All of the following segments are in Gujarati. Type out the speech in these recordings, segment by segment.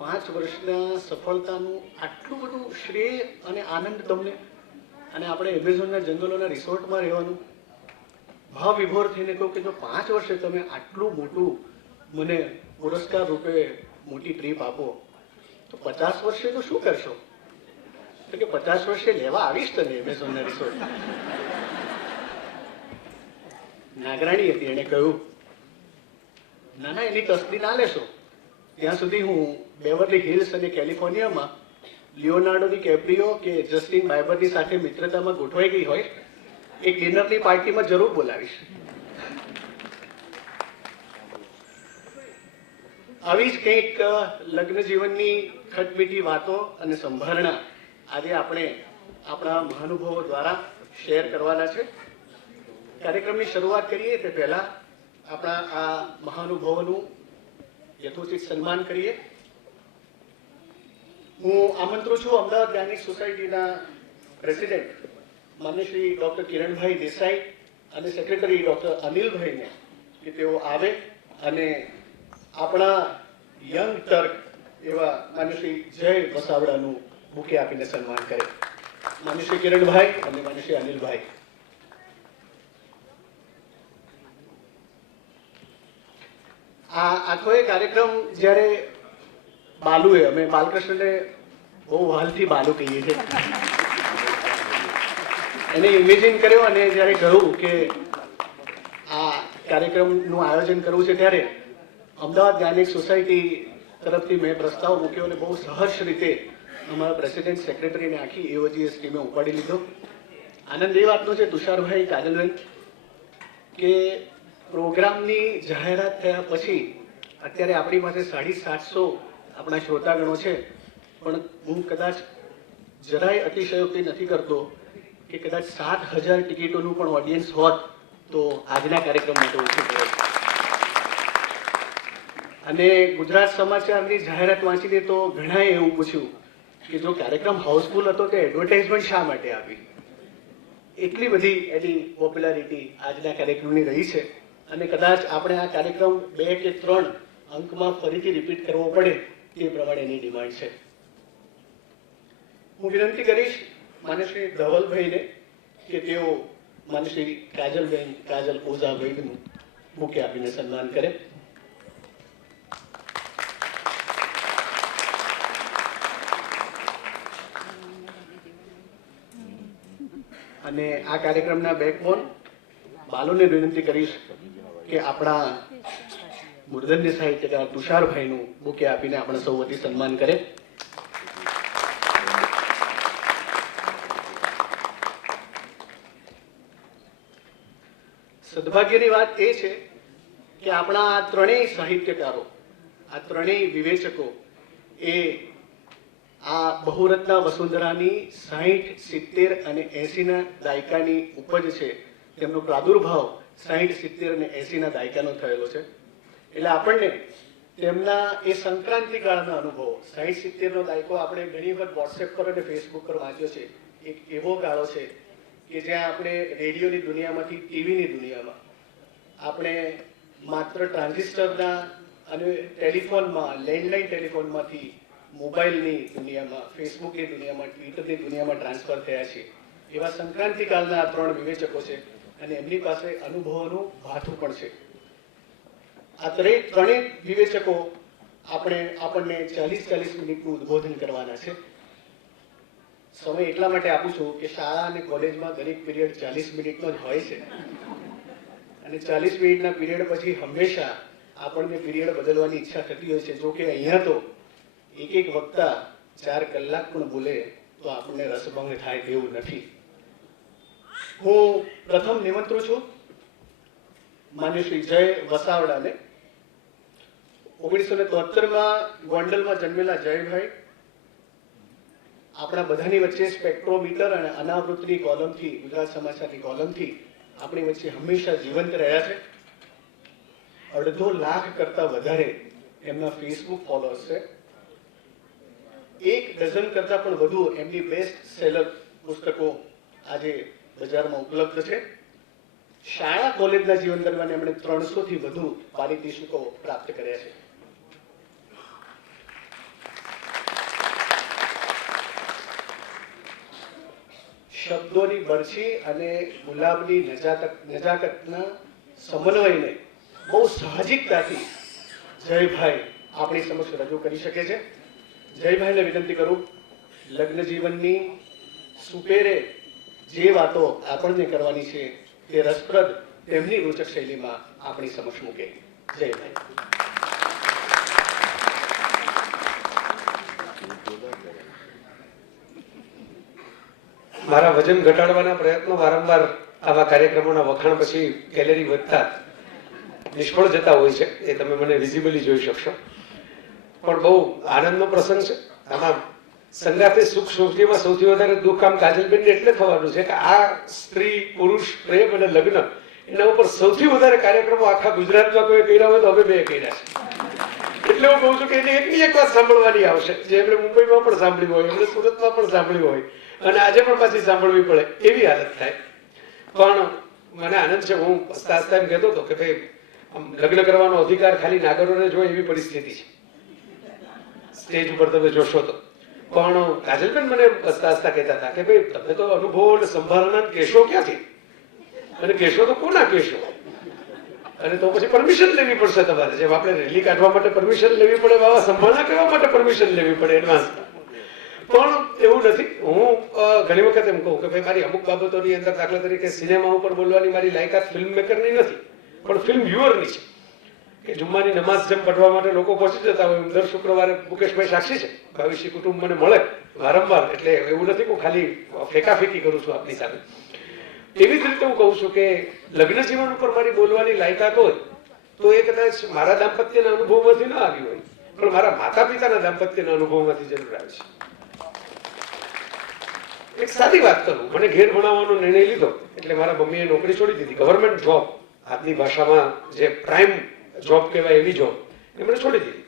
5 વર્ષના સફળતાનું આટલું બધું શ્રેય અને આનંદ તમને, અને આપણે એમેઝોનના જંગલોના રિસોર્ટમાં રહેવાનું, ભાવ વિભોર થઈને કહું કે જો 5 વર્ષે તમે આટલું મોટું મને પુરસ્કાર રૂપે મોટી ટ્રીપ આપો તો 50 વર્ષે તો શું કરશો? તો કે 50 વર્ષે લેવા આવીશ તને એમેઝોનના રિસોર્ટ. નાગરાણી હતી, એને કહ્યું ના ના એની તસ્દી ના લેશો, ત્યાં સુધી હું બેવરલી હિલ્સ અને કેલિફોર્નિયામાં લિયોનાર્ડો ડિકેપ્રિયો કે જસ્ટિન બાયબરની સાથે મિત્રતામાં ગોઠવાઈ ગઈ હોય એક ડિનરની પાર્ટીમાં જરૂર બોલાવીશ. આવી જ કંઈક લગ્ન જીવનની ખટમીઠી વાતો અને સંભારણા આજે આપણે આપણા મહાનુભાવો દ્વારા શેર કરવાના છે. કાર્યક્રમની શરૂઆત કરીએ તે પહેલા આપણા આ મહાનુભાવોનું યથોચિત સન્માન કરીએ. હું આમંત્રું છું અમદાવાદ જ્ઞાનિક સોસાયટીના પ્રેસિડેન્ટ માન્ય શ્રી ડોક્ટર કિરણભાઈ દેસાઈ અને સેક્રેટરી ડોક્ટર અનિલભાઈને કે તેઓ આવે અને આપણા યંગ ટર્ક એવા માન્ય શ્રી જય વસાવડાનું બુકે આપીને સન્માન કરે. માન્ય શ્રી કિરણભાઈ અને માન્ય શ્રી અનિલભાઈ. આ આખો એ કાર્યક્રમ જ્યારે બાલુએ, અમે બાલકૃષ્ણને બહુ હાલથી બાલુ કહીએ છીએ, એને ઇમેજિન કર્યો અને જ્યારે કહ્યું કે આ કાર્યક્રમનું આયોજન કરવું છે ત્યારે અમદાવાદ જ્ઞાનિક સોસાયટી તરફથી મેં પ્રસ્તાવ મૂક્યો અને બહુ સહર્ષ રીતે અમારા પ્રેસિડેન્ટ સેક્રેટરીને આખી એઓજીએસ ટીમે ઉપાડી લીધો. આનંદ એ વાતનો છે તુષારભાઈ, કાજલભાઈ, કે પ્રોગ્રામની જાહેરાત થયા પછી અત્યારે આપણી પાસે 750 આપણા શ્રોતાગણો છે, પણ હું કદાચ જરાય અતિશયોક્તિ નથી કરતો કે કદાચ 7000 ટિકિટોનું પણ ઓડિયન્સ હોત તો આજના કાર્યક્રમ માટે ઓછું પડે. અને ગુજરાત સમાચારની જાહેરાત વાંચીને તો ઘણાએ એવું પૂછ્યું કે જો કાર્યક્રમ હાઉસફુલ હતો તો એડવર્ટાઇઝમેન્ટ શા માટે આપી? એટલી બધી એની પોપ્યુલારિટી આજના કાર્યક્રમની રહી છે અને કદાચ આપણે આ કાર્યક્રમ 2 કે 3 અંકમાં ફરીથી રિપીટ કરવો પડે તે પ્રમાણે એની ડિમાન્ડ છે. હું વિનંતી કરીશ માન્ય શ્રી ધવલભાઈને કે તેઓ માન્ય શ્રી કાજલ ઓઝાભાઈનું બુકે આપીને સન્માન કરે. અને આ કાર્યક્રમના બેકબોન બાલુને વિનંતી કરીશ કે આપણા મૂર્ધન્ય સાહિત્યકાર તુષારભાઈનું બુકે આપીને આપણે સૌ વતી સન્માન કરે. સદભાગ્યની વાત એ છે કે આપણા આ ત્રણેય સાહિત્યકારો, આ ત્રણેય વિવેચકો એ આ બહુરત્ના વસુંધરાની 60, 70 અને 80ના દાયકાની ઉપજ છે. તેમનો પ્રાદુર્ભાવ 60, 70 અને 80ના દાયકાનો થયેલો છે. એટલે આપણને તેમના એ સંક્રાંતિ કાળના અનુભવો, 60, 70નો દાયકો આપણે ઘણી વખત વોટ્સએપ પર અને ફેસબુક પર વાંચ્યો છે. એક એવો ગાળો છે કે જ્યાં આપણે રેડિયોની દુનિયામાંથી ટીવીની દુનિયામાં, આપણે માત્ર ટ્રાન્ઝિસ્ટરના અને ટેલિફોનમાં, લેન્ડલાઇન ટેલિફોનમાંથી મોબાઈલની દુનિયામાં, ફેસબુકની દુનિયામાં, ટ્વિટરની દુનિયામાં ટ્રાન્સફર થયા છે. એવા સંક્રાંતિકાળના 3 વિવેચકો છે અને એમની પાસે અનુભવોનું ભાથું પણ છે. આ ત્રણેય વિવેચકો આપણને 40 મિનિટનું ઉદ્બોધન કરવાના છે. સમય એટલા માટે આપું છું કે શાળા અને કોલેજમાં દરેક પીરિયડ 40 મિનિટનો જ હોય છે અને 40 મિનિટના પીરિયડ પછી હંમેશા આપણને પીરિયડ બદલવાની ઈચ્છા થતી હોય છે. જો કે અહીંયા તો એક વક્તા 4 કલાક પણ બોલે તો આપણને રસભંગ થાય તેવું નથી. હું પ્રથમ નિમંત્રું છું માન્ય શ્રી જય વસાવડાને. 1973માં ગોંડલમાં જન્મેલા જયભાઈ આપણા બધાની વચ્ચે સ્પેક્ટ્રોમીટર અને અનાવૃત્તિની કોલમથી, ગુજરાત સમાચારની કોલમથી આપણી વચ્ચે હંમેશા જીવંત રહ્યા છે. 2.5 લાખ કરતા વધારે એમના ફેસબુક ફોલોઅર્સ છે. 1 ડઝન કરતા પણ વધુ એમની બેસ્ટ સેલર પુસ્તકો આજે બજારમાં ઉપલબ્ધ છે. શાળા કોલેજના જીવન દરમિયાન એમણે 300 થી વધુ પારિતોષિકો પ્રાપ્ત કર્યા છે. શબ્દોની બરછી અને ગુલાબની નજાકતના સમન્વયને બહુ સાહજિકતાથી જયભાઈ આપણી સમક્ષ રજૂ કરી શકે છે. જયભાઈને વિનંતી કરું, લગ્ન જીવનની સુપેરે જે વાતો આપણને કરવાની છે તે રસપ્રદ તેમની રોચક શૈલીમાં આપણી સમક્ષ મૂકે. જયભાઈ. મારા વજન ઘટાડવાના પ્રયત્નો વારંવાર આવા કાર્યક્રમોના વખાણ પછી કેલેરી વધતા નિષ્ફળ જતા હોય છે, એ તમે મને વિઝિબલી જોઈ શકશો. પણ બહુ આનંદનો પ્રસંગ છે. આમાં સંગાથે સુખ શોધીમાં સૌથી વધારે દુઃખ આમ કાજલબેનને એટલે થવાનું છે કે આ સ્ત્રી પુરુષ પ્રેમ અને લગ્ન એના ઉપર સૌથી વધારે કાર્યક્રમો આખા ગુજરાતમાં કોઈ કર્યા હોય તો હવે બે કર્યા છે. એટલે હું કહું છું કે એને એકની એક વાત સાંભળવાની આવશે, જે એમણે મુંબઈમાં પણ સાંભળ્યું હોય, એમણે સુરતમાં પણ સાંભળ્યું હોય અને આજે પણ પાછી સાંભળવી પડે એવી હાલત થાય. પણ મને આનંદ છે. હું હસતા હસતા એમ કહેતો હતો કે ભાઈ લગ્ન કરવાનો અધિકાર ખાલી નાગરોને જ હોય એવી પરિસ્થિતિ છે સ્ટેજ ઉપર તમે જોશો તો. પણ કાજલબેન મને હસતા હસતા કહેતા હતા કે ભાઈ તમે તો અનુભવો અને સંભાળના કહેશો ક્યાંથી, અને કહેશો તો કોના કહેશો, અને તો પછી પરમિશન લેવી પડશે તમારે. જેમ આપણે રેલી કાઢવા માટે પરમિશન લેવી પડે, બાબા સંભાળના કરવા માટે પરમિશન લેવી પડે એડવાન્સ. પણ એવું નથી. હું ઘણી વખત એમ કહું કે ભાઈ મારી અમુક બાબતોની અંદર, દાખલા તરીકે સિનેમા ઉપર બોલવાની મારી લાયકાત ફિલ્મ મેકરની નથી, પણ ફિલ્મ વ્યુઅરની છે. કે જુમ્માની નમાઝ જેમ પઢવા માટે લોકો પહોંચી જતા હોય, દર શુક્રવારે મુકેશભાઈ સાક્ષી છે, ભવિષ્ય કુટુંબ મને મળે વારંવાર. એટલે એવું નથી કે હું ખાલી ફેંકાફેંકી કરું છું આપની સામે. એવી જ રીતે હું કહું છું કે લગ્ન જીવન ઉપર મારી બોલવાની લાયકાત હોય તો એ કદાચ મારા દાંપત્યના અનુભવમાંથી ન આવી હોય, પણ મારા માતા પિતાના દાંપત્યના અનુભવમાંથી જરૂર આવી છે. એક સાદી વાત કરું, મને ઘેર ભણાવવાનો નિર્ણય લીધો એટલે મારા મમ્મીએ નોકરી છોડી દીધી. ગવર્મેન્ટ જોબ, આજની ભાષામાં જે પ્રાઇમ જોબ કહેવાય એવી જોબ એમણે છોડી દીધી.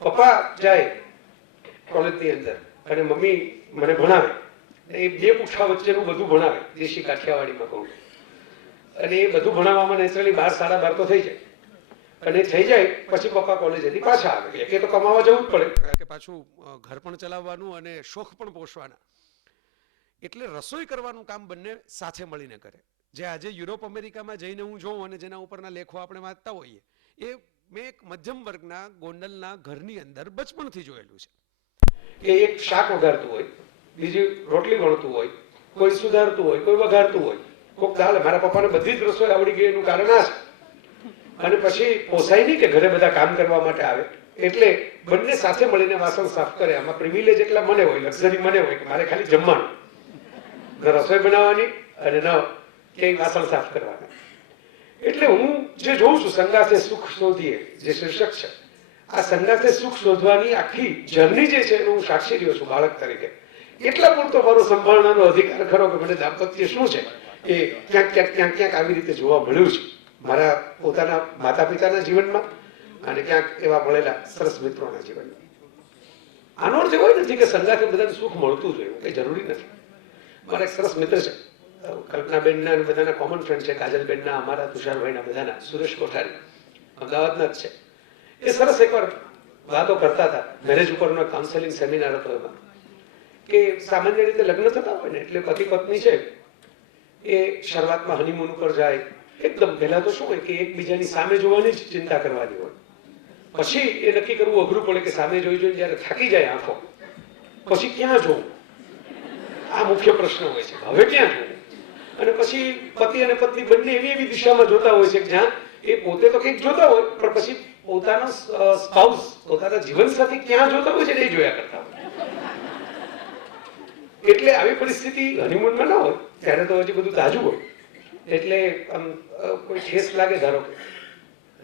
પપ્પા જાય કોલેજની અંદર અને મમ્મી મને ભણાવે. એ બે પૂઠા વચ્ચેનું બધું ભણાવે, દેશી કાઠિયાવાડીમાં કહું. અને એ બધું ભણાવવામાં નેચરલી 12 સાડા 12 તો થઈ જાય. અને થઈ જાય પછી પપ્પા કોલેજેથી પાછા આવે. એટલે તો કમાવા જવું જ પડે, કારણ કે પાછું ઘર પણ ચલાવવાનું અને શોખ પણ પોષવાના. એટલે રસોઈ કરવાનું કામ બંને સાથે મળીને કરે. જે આજે યુરોપ અમેરિકામાં જઈને હું જોઉં અને જેના ઉપરના લેખો આપણે વાંચતા હોઈએ, એ મેં એક મધ્યમ વર્ગના ગોંડલના ઘરની અંદર બચપણથી જોયેલું છે. કે એક શાક વઘારતું હોય, બીજી રોટલી વણતું હોય, કોઈ સુધારતું હોય, કોઈ વઘારતું હોય, કોક દાળ. મારા પપ્પાને બધી જ રસોઈ આવડી ગઈ એનું કારણ આ છે. અને પછી પોસાય નહીં કે ઘરે બધા કામ કરવા માટે આવે, એટલે બંને સાથે મળીને વાસણ સાફ કરે. આમાં પ્રિવિલેજ એટલા મને હોય, લક્ઝરી મને હોય કે મારે ખાલી જમવાનું, રસોઈ બનાવવાની અને ન કે વાસણ સાફ કરવાના. એટલે હું જે જોઉં છું, સંગાથે સુખ શોધીએ જે શીર્ષક છે, આ સંગાથે સુખ શોધવાની આખી જર્ની જે છે એનું હું સાક્ષી રહ્યો છું બાળક તરીકે. એટલા પૂરતો મારો સંભાળવાનો અધિકાર ખરો કે મને દાંપત્ય શું છે એ ક્યાંક આવી રીતે જોવા મળ્યું છે મારા પોતાના માતા પિતાના જીવનમાં અને ક્યાંક એવા મળેલા સરસ મિત્રોના જીવનમાં. આનો અર્થ એવો નથી કે સંગાથે બધાને સુખ મળતું જોઈએ, કઈ જરૂરી નથી. મારા એક સરસ મિત્ર છે, કલ્પનાબેનના અને બધાના કોમન ફ્રેન્ડ છે, કાજલબેનના, અમારા તુષારભાઈના, બધાના, સુરેશ કોઠારી અમદાવાદના જ છે. એ સરસ એકવાર વાતો કરતા હતા, મેરેજ ઉપરનો કાઉન્સેલિંગ સેમિનાર હતો એમાં, કે સામાન્ય રીતે લગ્ન થતા હોય ને એટલે પતિ પત્ની છે એ શરૂઆતમાં હનીમૂન ઉપર જાય. એકદમ પહેલા તો શું હોય કે એકબીજાની સામે જોવાની જ ચિંતા કરવાની હોય. પછી એ નક્કી કરવું અઘરું પડે કે સામે જોઈ જોઈને જયારે થાકી જાય આંખો, પછી ક્યાં જોવું, આ મુખ્ય પ્રશ્ન હોય છે. હવે ક્યાં જોવું? અને પછી પતિ અને પત્ની બંને એવી દિશામાં જોતા હોય છે કે જ્યાં એ પોતે તો કંઈક જોતા હોય પણ પછી પોતાનો સ્પાઉસ, પોતાના જીવનસાથી ક્યાં જોતા હોય છે એ જોયા કરતા હોય. એટલે આવી પરિસ્થિતિ હનીમૂનમાં ના હોય ત્યારે તો હજી બધું તાજું હોય. એટલે આમ કોઈ ઠેસ લાગે ધારો કે,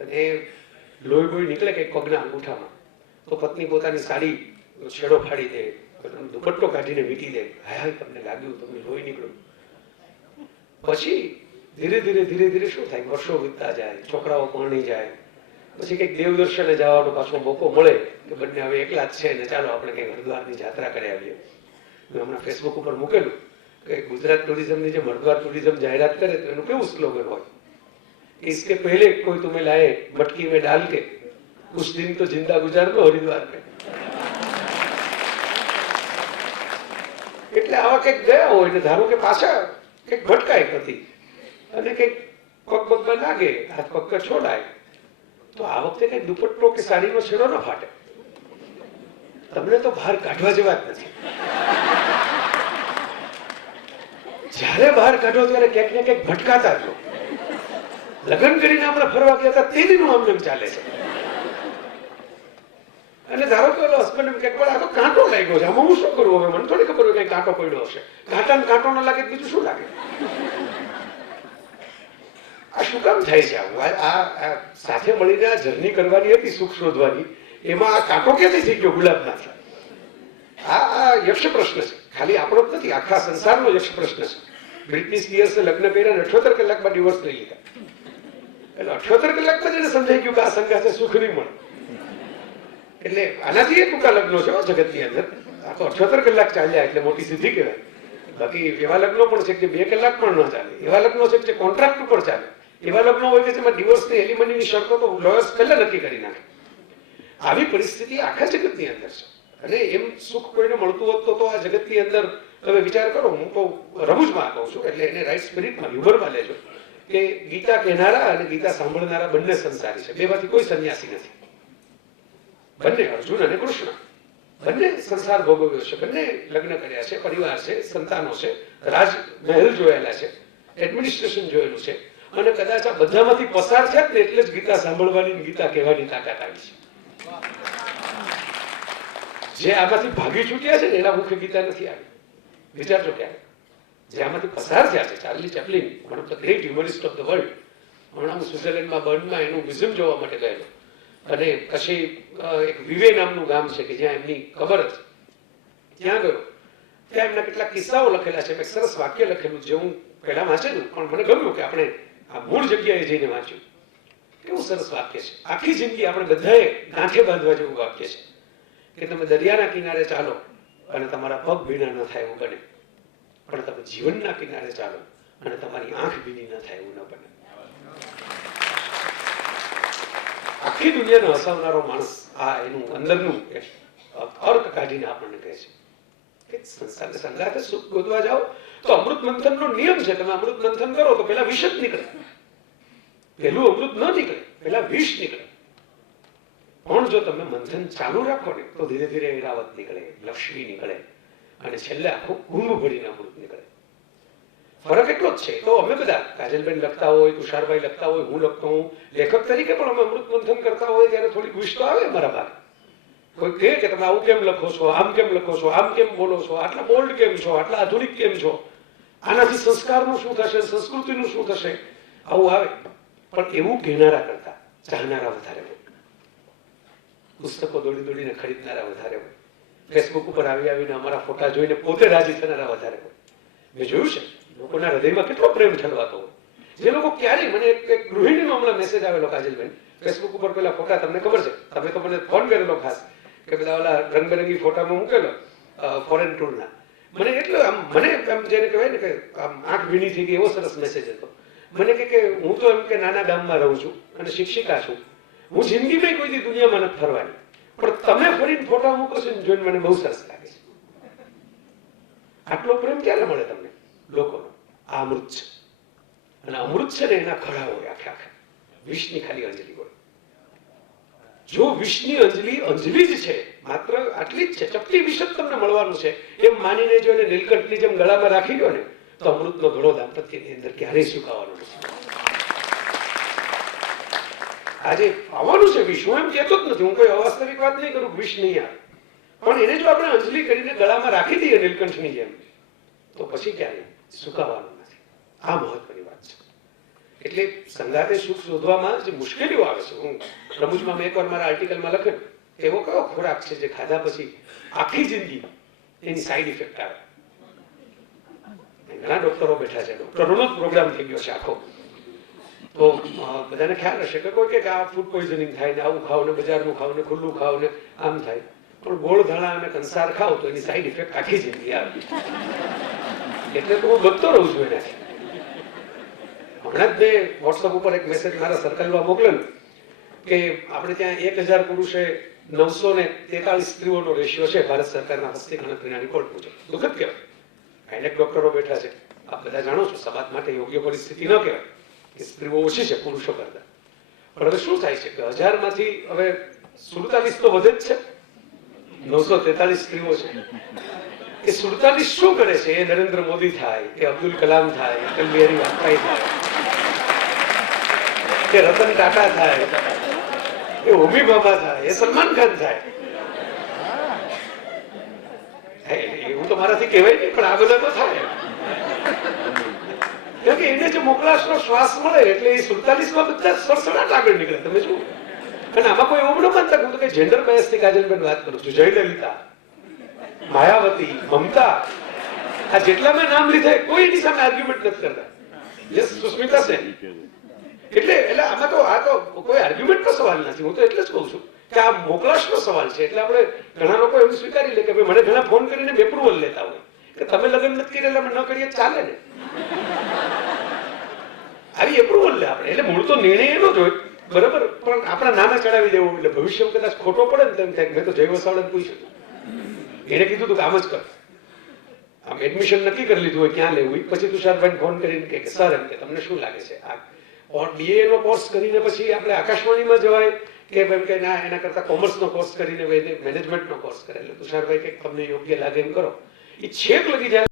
અને લોહી બોહી નીકળે કે પગના અંગૂઠામાં, તો પત્ની પોતાની સાડી છેડો ફાડી દે, દુપટ્ટો કાઢીને વીટી દે, હાય તમને લાગ્યું, તમને લોહી નીકળ્યું. પછી ધીરે ધીરે શું થાય, વર્ષો વીતતા જાય, છોકરાઓ પરણી જાય, પછી કંઈક દેવદર્શને જવાનો પાછો મોકો મળે કે બંને હવે એકલા જ છે ને ચાલો આપણે કંઈક હરિદ્વારની યાત્રા કરી આવીએ. મેં હમણાં ફેસબુક ઉપર મૂકેલું કે ગુજરાત ટુરિઝમની જે હરિદ્વાર ટુરિઝમ જાહેરાત કરે તો એનું કેવું સ્લોગન હોય, इसके पहले कोई तुम्हें लाए मटकी में डाल के कुछ दिन तो जिंदा गुजार दो हरिद्वार में. એટલે આવા કંઈક ગયા હોય ને ધારો કે પાછા કંઈક ભટકાય હતી અને કંઈક પગ પગમાં લાગે, હાથ પગ છોડાય, તો આ વખતે કંઈક દુપટ્ટો કે સાડીનો છેડો ન ફાટે. તમને તો બહાર કાઢવા જેવા જ નથી. જ્યારે બહાર કાઢો ત્યારે ક્યાંક ને ક્યાંક ભટકાતા જ. લગ્ન કરીને આપણે ફરવા ગયા હતા તેનું આમ ચાલે છે. અને ધારો કે હસબન્ડ એમ કે આ તો કાંટો લાગ્યો છે, આમાં હું શું કરું? હવે મને થોડી ખબર હોય કઈ કાંટો પડ્યો હશે. કાંટાને કાંટો ન લાગે બીજું શું લાગે? આ શું કામ થાય છે આવું? આ સાથે મળીને આ જર્ની કરવાની હતી, સુખ શોધવાની, એમાં આ કાંટો ક્યાંથી થઈ ગયો ગુલાબમાંથી? આ યક્ષ પ્રશ્ન છે. ખાલી આપણો જ નથી, આખા સંસારનો યક્ષ પ્રશ્ન છે. બ્રિટની સ્પિયર્સે લગ્ન કર્યા અને 78 કલાકમાં ડિવોર્સ લઈ લીધા. એટલે 78 કલાકમાં જ એને સમજાઈ ગયું કે આ સંગાથે સુખ નહીં મળે. એટલે આનાથી ટૂંકા લગ્નો છે જગતની અંદર. આ તો 78 કલાક ચાલ્યા એટલે મોટી સિદ્ધિ કહેવાય. બાકી એવા લગ્નો પણ છે કે 2 કલાક પણ ન ચાલે. એવા લગ્નો છે કે કોન્ટ્રાક્ટ ઉપર ચાલે. એવા લગ્નો હોય કે જેમાં ડિવોર્સની એલિમનીની શરતો તો લોયર્સ પહેલા નક્કી કરી નાખે. આવી પરિસ્થિતિ આખા જગતની અંદર છે. અને એમ સુખ કોઈને મળતું હોત તો આ જગતની અંદર તમે વિચાર કરો. હું તો રમૂજમાં કહું છું, એટલે એને રાઈટ સ્પિરિટમાં હ્યુમરમાં લેજો કે ગીતા કહેનારા અને ગીતા સાંભળનારા બંને સંસારી છે. બેમાંથી કોઈ સંન્યાસી નથી. બંને અર્જુન અને કૃષ્ણ બંને સંસાર ભોગવ્યો છે, બંને લગ્ન કર્યા છે, પરિવાર છે, સંતાનો છે, રાજ મહેલ જોયેલા છે, એડમિનિસ્ટ્રેશન જોયેલું છે. અને કદાચ આ બધામાંથી પસાર છે ને એટલે જ ગીતા સાંભળવાની, ગીતા કહેવાની તાકાત આવી છે. જે આમાંથી ભાગી છૂટ્યા છે ને એના મુખે ગીતા નથી આવી. વિચારજો ક્યારે જે આમાંથી પસાર થયા છે. Charlie Chaplin, one of the great humorist of the world, હમણાં હું સ્વિટ્ઝરલેન્ડમાં બર્નમાં એનું મ્યુઝિયમ જોવા માટે ગયેલો. અને પછી એક વિવે નામનું ગામ છે કે જ્યાં એમની કબર હતી, ત્યાં ગયો. ત્યાં એમના કેટલાક કિસ્સાઓ લખેલા છે. એક સરસ વાક્ય લખેલું જે હું પહેલા વાંચેલું પણ મને ગમ્યું કે આપણે આ મૂળ જગ્યાએ જઈને વાંચ્યું. કેવું સરસ વાક્ય છે. આખી જિંદગી આપણે બધાએ ગાંઠે બાંધવા જેવું વાક્ય છે કે તમે દરિયાના કિનારે ચાલો અને તમારા પગ ભીના ન થાય એવું બને, પણ તમે જીવનના કિનારે ચાલો અને તમારી આંખ ભીની ન થાય એવું ન બને. આખી દુનિયાને હસાવનારો માણસ આ એનું અંદરનું અર્ક કાઢીને આપણને કહે છે કે સંસારને સંગાથે સુખ ગોતવા જાઓ તો અમૃત મંથનનો નિયમ છે. તમે અમૃત મંથન કરો તો પેલા વિષ જ નીકળે. પેલું અમૃત ન નીકળે, પેલા વિષ નીકળે. પણ જો તમે મંથન ચાલુ રાખો ને તો ધીરે ધીરે ઐરાવત નીકળે, લક્ષ્મી નીકળે અને છેલ્લે આખું કુંભ ભરીને અમૃત નીકળે. ફરક એટલો જ છે. તો અમે બધા, કાજલબેન લખતા હોય, તુષારભાઈ લખતા હોય, હું લખતો હું, લેખક તરીકે પણ અમે અમૃત મંથન કરતા હોય ત્યારે થોડી ગુસ્સો તો આવે અમારા ભાગ. કોઈ કહે કે તમે આવું કેમ લખો છો, આમ કેમ લખો છો, આમ કેમ બોલો છો, આટલા બોલ્ડ કેમ છો, આટલા આધુનિક કેમ છો, આનાથી સંસ્કારનું શું થશે, સંસ્કૃતિનું શું થશે, આવું આવે. પણ એવું કહેનારા કરતા ચાહનારા વધારે હોય. પુસ્તકો દોડી દોડીને ખરીદનારા વધારે હોય. ફેસબુક ઉપર આવીને અમારા ફોટા જોઈને પોતે રાજી થનારા વધારે હોય. મેં જોયું છે લોકોના હૃદયમાં કેટલો પ્રેમ ઠલવાતો હોય. જે લોકો ક્યારેય, મને એક ગૃહિણીનો હમણાં મેસેજ આવેલો, કાજલબેન ફેસબુક ઉપર પેલા ફોટા તમને ખબર છે, તમે તો મને ફોન કરેલો ખાસ કે બધા ઓલા રંગબેરંગી ફોટામાં મૂકેલો ફોરેન ટૂરના. મને એટલો આમ, મને એમ જેને કહેવાય ને કે આમ આંખ ભીની થઈ ગઈ એવો સરસ મેસેજ હતો. મને કે હું તો એમ કે નાના ગામમાં રહું છું અને શિક્ષિકા છું, હું જિંદગીમાં કોઈ દી દુનિયામાં નથી ફરવાની, પણ તમે ફરીને ફોટા મૂકો છો ને જોઈને મને બહુ સરસ લાગે છે. આટલો પ્રેમ ક્યારે મળે તમને લોકોનો? આ અમૃત છે. અને અમૃત છે ને એના ખડા હોય આખે આખા. વિષની ખાલી અંજલિ હોય. જો વિષની અંજલિ જ છે, માત્ર આટલી જ છે, ચપટી વિષ જ તમને મળવાનું છે એમ માનીને જો એને નીલકંઠની જેમ ગળામાં રાખી લો ને તો અમૃતનો ઘડો દાંપત્યની અંદર ક્યારેય સુકાવાનો નથી. આજે આવવાનું છે વિષ, હું એમ કહેતો જ નથી, હું કોઈ અવાસ્તવિક વાત નહીં કરું, વિષ નહીં આવે. પણ એને જો આપણે અંજલિ કરીને ગળામાં રાખી દઈએ નીલકંઠની જેમ તો પછી ક્યારેય સુકાવાનું નથી. આ મહત્વની વાત છે. એટલે સંગાતે સુખ શોધવામાં જે મુશ્કેલીઓ આવે છે, હું રમૂજમાં મેં એકવાર મારા આર્ટિકલમાં લખેલું એવો કયો ખોરાક છે જે ખાધા પછી આખી જિંદગી એની સાઈડ ઇફેક્ટ આવે. ઘણા ડોક્ટરો બેઠા છે, ડોક્ટરોનો જ પ્રોગ્રામ થઈ ગયો છે આખો. તો બધાને ખ્યાલ હશે કે કોઈ કે આ ફૂડ પોઈઝનિંગ થાય ને, આવું ખાવ ને, બજારનું ખાવ ને, ખુલ્લું ખાવ ને, આમ થાય. પણ ગોળ ધાણા અને કંસાર ખાવ તો એની સાઈડ ઇફેક્ટ આખી જિંદગી આવે. એટલે તો હું બચતો રહું છું એનાથી. હમણાં જ મેં વોટ્સઅપ ઉપર એક મેસેજ મારા સર્કલમાં મોકલેલો કે આપણે ત્યાં 1000 પુરુષે 943 સ્ત્રીઓનો રેશિયો છે ભારત સરકારના હસ્તે ગણતરીના રિપોર્ટ મુજબ. દુઃખદ કહેવાય. અનેક ડોક્ટરો બેઠા છે, આપ બધા જાણો છો, સમાજ માટે યોગ્ય પરિસ્થિતિ ન કહેવાય કે સ્ત્રીઓ ઓછી છે પુરુષો કરતા. પણ હવે શું થાય છે કે 1000 માંથી હવે 47 તો વધે જ છે, 943 સ્ત્રીઓ છે. કે 47 શું કરે છે? એ નરેન્દ્ર મોદી થાય, કે અબ્દુલ કલામ થાય, અટલ બિહારી વાજપેયી થાય, કે રતન ટાટા થાય, એ હોમી બાબા થાય, એ સલમાન ખાન થાય. એવું તો મારાથી કહેવાય નહીં, પણ આ બધા તો થાય. કેમ કે એને જે મોકલાશનો શ્વાસ મળે એટલે એ 47 માં બધા સડસડાટ આગળ નીકળે. તમે જુઓ. અને આમાં કોઈ એવું ન માનતા, હું તો કે જેન્ડર બેઝ થી કાજલબેન વાત કરું છું. જયલલિતા, માયાવતી, મમતા, આ જેટલા મેં નામ લીધા કોઈ એની સામે આર્ગ્યુમેન્ટ નથી કરતા. યસ, સુસ્મિતા સેન. એટલે આમાં તો આ તો કોઈ આર્ગ્યુમેન્ટનો સવાલ નથી. હું તો એટલે જ કહું છું કે આ મોકલાશનો સવાલ છે. એટલે આપણે ઘણા લોકો એવું સ્વીકારી લે કે ભાઈ મને ઘણા ફોન કરીને એપ્રુવલ લેતા હોય કે તમે લગ્ન નથી કરેલા, અમે ન કરીએ ચાલે ને. આવી એપ્રુવલ લે આપણે. એટલે મૂળ તો નિર્ણય એનો જ હોય, બરાબર, પણ આપણા નામે ચડાવી દેવું એટલે ભવિષ્યમાં કદાચ ખોટો પડે ને તેમ થાય. મેં તો જય વસાવડાને પૂછ્યું, એને કીધું હતું કે આમ જ કર, આમ એડમિશન નક્કી કરી લીધું હોય ક્યાં લેવું. પછી તુષારભાઈ ફોન કરીને કે સર એમ કે તમને શું લાગે છે આ BA નો કોર્સ કરીને પછી આપણે આકાશવાણીમાં જવાય કે એમ કે ના, એના કરતા કોમર્સનો કોર્સ કરીને મેનેજમેન્ટનો કોર્સ કરે. એટલે તુષારભાઈ કે તમને યોગ્ય લાગે એમ કરો. એ છેક લગી જાય